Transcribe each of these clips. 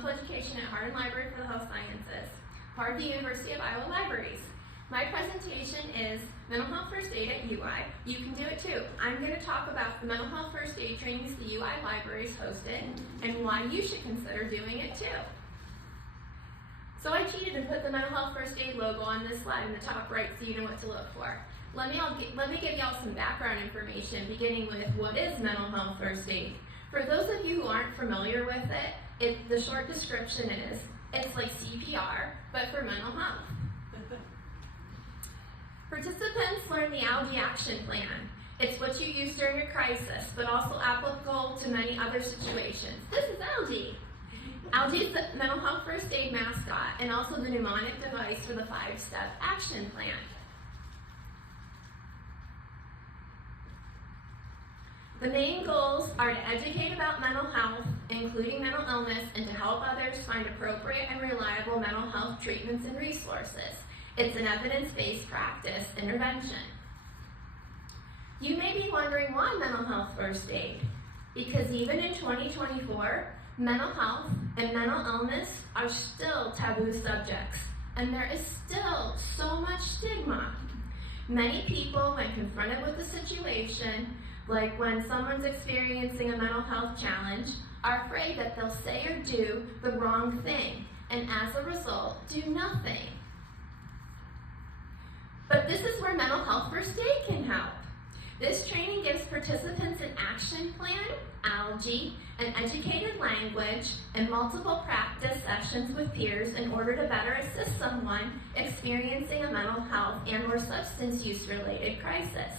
Clinical Education at Hardin Library for the Health Sciences, part of the University of Iowa Libraries. My presentation is Mental Health First Aid at UI. You can do it too. I'm going to talk about the mental health first aid trainings the UI Libraries hosted and why you should consider doing it too. So I cheated and put the mental health first aid logo on this slide in the top right so you know what to look for. Let me give y'all some background information, beginning with what is mental health first aid. For those of you who aren't familiar with it, the short description is, it's like CPR, but for mental health. Participants learn the ALGE action plan. It's what you use during a crisis, but also applicable to many other situations. This is ALGE. ALGE is the mental health first aid mascot and also the mnemonic device for the 5-step action plan. The main goals are to educate about mental health, including mental illness, and to help others find appropriate and reliable mental health treatments and resources. It's an evidence-based practice intervention. You may be wondering why mental health first aid? Because even in 2024, mental health and mental illness are still taboo subjects, and there is still so much stigma. Many people, when confronted with a situation, like when someone's experiencing a mental health challenge, are afraid that they'll say or do the wrong thing, and as a result, do nothing. But this is where mental health first aid can help. This training gives participants an action plan, ALGE, an educated language, and multiple practice sessions with peers in order to better assist someone experiencing a mental health and/or substance use-related crisis.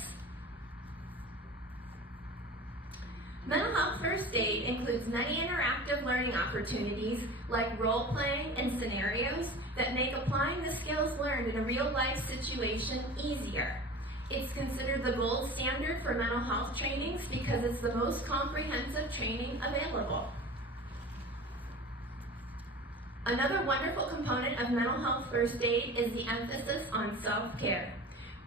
Mental health first aid includes many interactive learning opportunities like role-playing and scenarios that make applying the skills learned in a real-life situation easier. It's considered the gold standard for mental health trainings because it's the most comprehensive training available. Another wonderful component of mental health first aid is the emphasis on self-care.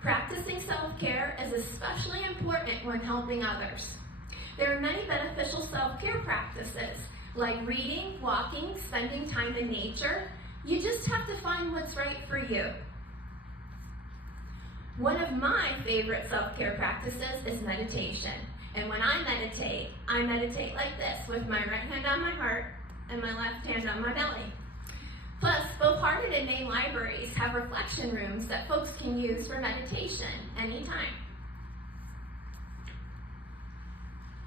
Practicing self-care is especially important when helping others. There are many beneficial self-care practices, like reading, walking, spending time in nature. You just have to find what's right for you. One of my favorite self-care practices is meditation. And when I meditate like this, with my right hand on my heart and my left hand on my belly. Plus, both Hardin and Main libraries have reflection rooms that folks can use for meditation anytime.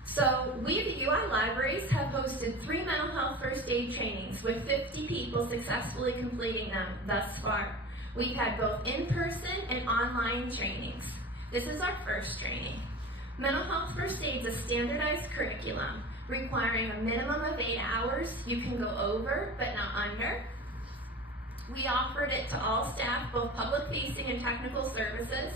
So, we at the UI Libraries have hosted 3 mental health first aid trainings with 50 people successfully completing them thus far. We've had both in-person and online trainings. This is our first training. Mental health first aid is a standardized curriculum requiring a minimum of 8 hours. You can go over, but not under. We offered it to all staff, both public-facing and technical services.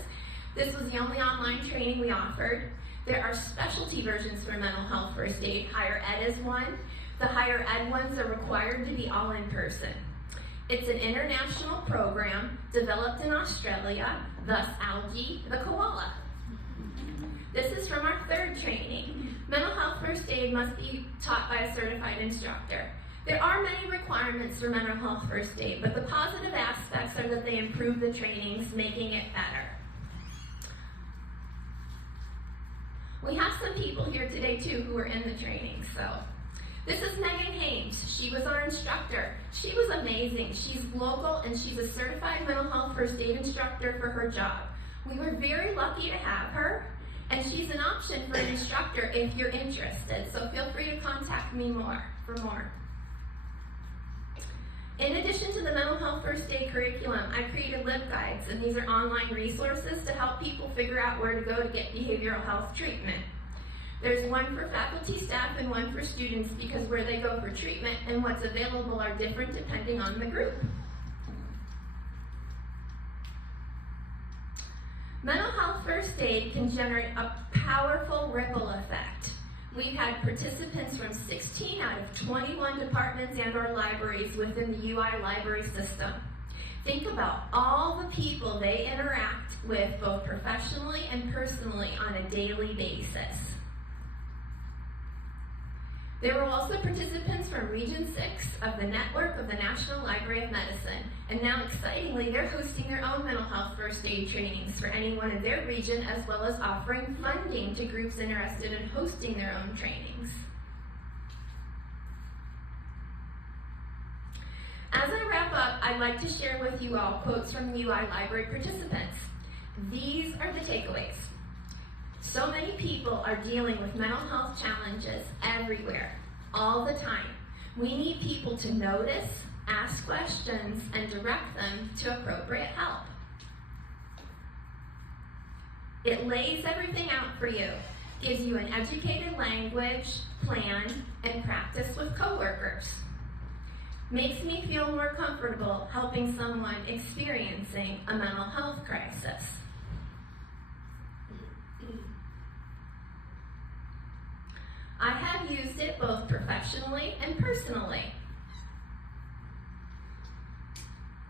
This was the only online training we offered. There are specialty versions for mental health first aid. Higher ed is one. The higher ed ones are required to be all in person. It's an international program developed in Australia, thus ALGE, the koala. This is from our 3rd training. Mental health first aid must be taught by a certified instructor. There are many requirements for mental health first aid, but the positive aspects are that they improve the trainings, making it better. We have some people here today, too, who are in the training. So, this is Megan Hames. She was our instructor. She was amazing. She's local, and she's a certified mental health first aid instructor for her job. We were very lucky to have her, and she's an option for an instructor if you're interested. So, feel free to contact me for more. In addition to the mental health first aid curriculum, I created LibGuides, and these are online resources to help people figure out where to go to get behavioral health treatment. There's one for faculty, staff, and one for students because where they go for treatment and what's available are different depending on the group. Mental health first aid can generate a powerful ripple effect. We've had participants from 16 out of 21 departments and/or libraries within the UI library system. Think about all the people they interact with both professionally and personally on a daily basis. There were also participants from Region 6 of the network of the National Library of Medicine, and now excitingly, they're hosting their own mental health first aid trainings for anyone in their region, as well as offering funding to groups interested in hosting their own trainings. As I wrap up, I'd like to share with you all quotes from UI Library participants. These are the takeaways. So many people are dealing with mental health challenges everywhere, all the time. We need people to notice, ask questions, and direct them to appropriate help. It lays everything out for you, gives you an educated language, plan, and practice with coworkers. Makes me feel more comfortable helping someone experiencing a mental health crisis. I have used it both professionally and personally.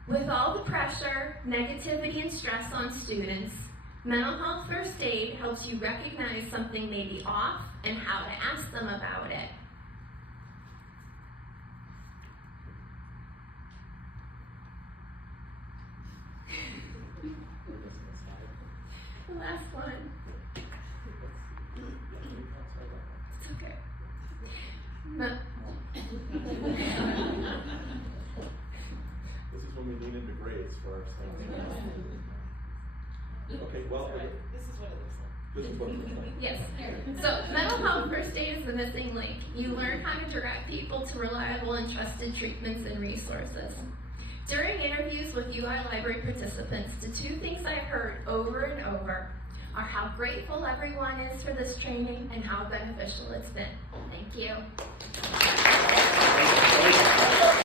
With all the pressure, negativity, and stress on students, mental health first aid helps you recognize something may be off and how to ask them about it. The last one. It's okay. This is when we lean into grades for ourselves. Okay, well, This is what it looks like. this is what it looks like. Yes. So mental health first aid is the missing link. You learn how to direct people to reliable and trusted treatments and resources. During interviews with UI Library participants, the two things I've heard over and over are how grateful everyone is for this training and how beneficial it's been. Thank you.